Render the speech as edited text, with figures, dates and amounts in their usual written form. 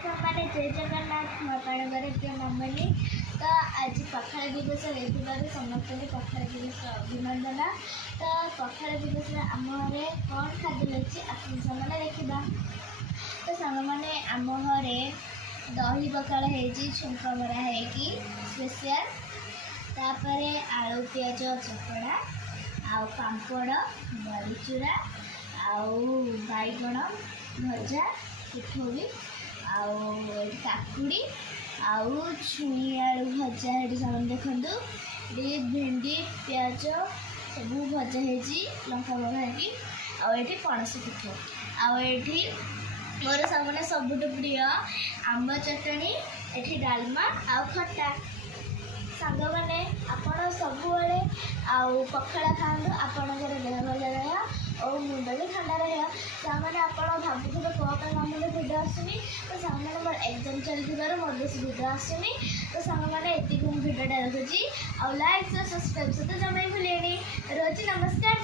मैंने जय जगन्नाथ मोपाणगर प्रिय मामली तो आज पखाड़ दिवस होती समस्त पखाड़ दिवस अभिनंदन। तो पखाड़ दिवस आम घरे कौन खाद्य अच्छी आप सामने देखा। तो सांग मैंने आम घरे दही पखाड़ छुंक मरा है स्पेशल तापर आलू पियाज चकड़ा आउ पापड़ बड़ीचूरा आउ बैगण भजा पिठोरी आउ काकुड़ी आउ छुई आलू भजा है सामान देखूँ ये भेंडी प्याज सब भजा है लंका बघाई आठी पणस पिठ आठी मोर सामने सबुठ प्रिय आंब चटनी एठी डालमा आउ खट्टा। सांग मैंने आपण सब आउ पखाड़ा खाँतु आपणकर देह भल रहा और मुंड भी ठंडा रहा। सामने आप भावुथे कौन मामले भिड आसुनी तो सामने मोर एग्जाम चलती मोर बेस भिड आसुनी। तो सांग मैंने ये भिडियोटा रखुची आउ लाइक सब्सक्राइब सहित जमाई भूलेनी रोज नमस्कार।